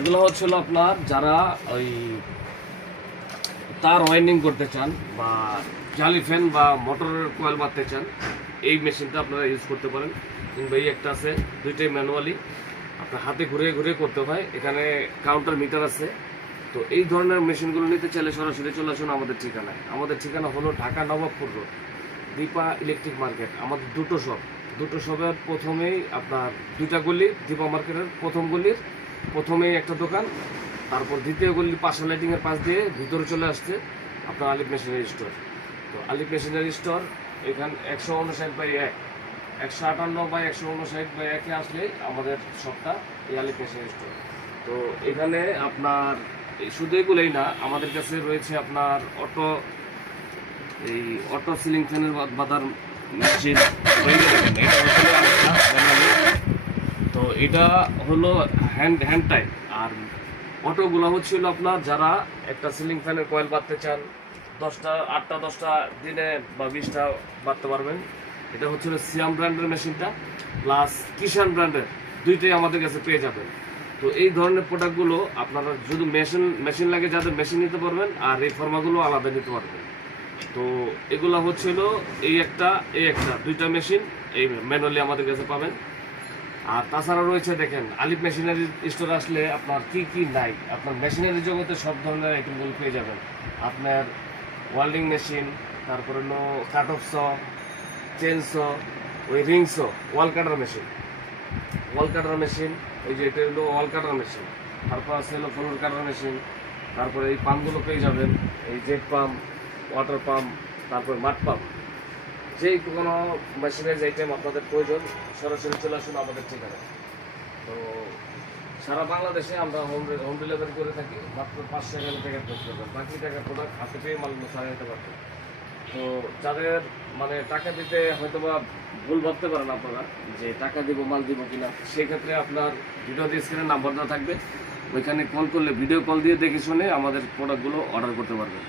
এগুলো হচ্ছিল আপনার যারা ওই তার ওয়াইন্ডিং করতে চান বা জালি ফ্যান বা মোটরের কয়েল মারতে চান, এই মেশিনটা আপনারা ইউজ করতে পারেন। কিংবা এই একটা আছে, দুইটাই ম্যানুয়ালি, আপনার হাতে ঘুরে ঘুরে করতে হয়। এখানে কাউন্টার মিটার আছে। তো এই ধরনের মেশিনগুলো নিতে চাইলে সরাসরি চলে আসুন আমাদের ঠিকানায়। আমাদের ঠিকানা হলো Dhaka Nawabpur road, Dipa electric market. আমাদের দুটো শপের প্রথমেই আপনার দুইটা গলি, দীপা মার্কেটের প্রথম গলির প্রথমেই একটা দোকান, তারপর দ্বিতীয় গলি পাশা লাইটিংয়ের পাশ দিয়ে ভিতরে চলে আসছে আপনার আলিফ মেশিনারি স্টোর। তো আলিফ মেশিনারি স্টোর এখান 159/1, 158/159/1-এ আসলে আমাদের শপটা এই আলিফ মেশিনারি স্টোর। তো এখানে আপনার শুধু এগুলোই না, আমাদের কাছে রয়েছে আপনার অটো সিলিং ফ্যানের বাঁধার মেশিন। তো এটা হলো হ্যান্ড টাইপ। আর অটোগুলো হচ্ছিল আপনার যারা একটা সিলিং ফ্যানের কয়েল বাঁধতে চান, 8টা-10টা দিনে বা 20টা বাঁধতে পারবেন। এটা হচ্ছিল সিয়াম ব্র্যান্ডের মেশিনটা, প্লাস কিষান ব্র্যান্ডের, দুইটাই আমাদের কাছে পেয়ে যাবেন। তো এই ধরনের প্রোডাক্টগুলো আপনারা যদি মেশিন লাগে যাদের মেশিন নিতে পারবেন, আর এই ফর্মাগুলো আলাদা নিতে পারবেন। তো এগুলো হচ্ছিল এই একটা দুইটা মেশিন এই ম্যানুয়ালি আমাদের কাছে পাবেন। আর তাছাড়া রয়েছে দেখেন, আলিফ মেশিনারি স্টোর আসলে আপনার কি নাই, আপনার মেশিনারি জগতে সব ধরনের আইটেমগুলো পেয়ে যাবেন। আপনার ওয়েল্ডিং মেশিন, তারপরে হলো কাট অফ স, চেন স, ওই রিং স, ওয়াল কাটার মেশিন, ওই যে এটা হলো ওয়াল কাটার মেশিন। তারপর আছে হলো ফ্লোর কাটার মেশিন। তারপরে এই পাম্পগুলো পেয়ে যাবেন, এই জেট পাম্প, ওয়াটার পাম্প, তারপর মাড পাম্প। যেই কোনো মেশিনারিজ আইটেম আপনাদের প্রয়োজন সরাসরি চলে আসুন আমাদের ঠিকানায়। তো সারা বাংলাদেশে আমরা হোম ডেলিভারি করে থাকি। মাত্র 500 টাকা খরচ করবেন, বাকি টাকা প্রোডাক্ট হাতে পেয়ে মালগুলো সারিয়ে নিতে পারবেন। তো যাদের মানে টাকা দিতে হয়তো বা ভুল ভাবতে পারেন আপনারা যে টাকা দিব মাল দিব কিনা, সেক্ষেত্রে আপনার ভিডিও স্ক্রিনে নাম্বার দেওয়া থাকবে, ওইখানে কল করলে ভিডিও কল দিয়ে দেখে শুনে আমাদের প্রোডাক্টগুলো অর্ডার করতে পারবেন।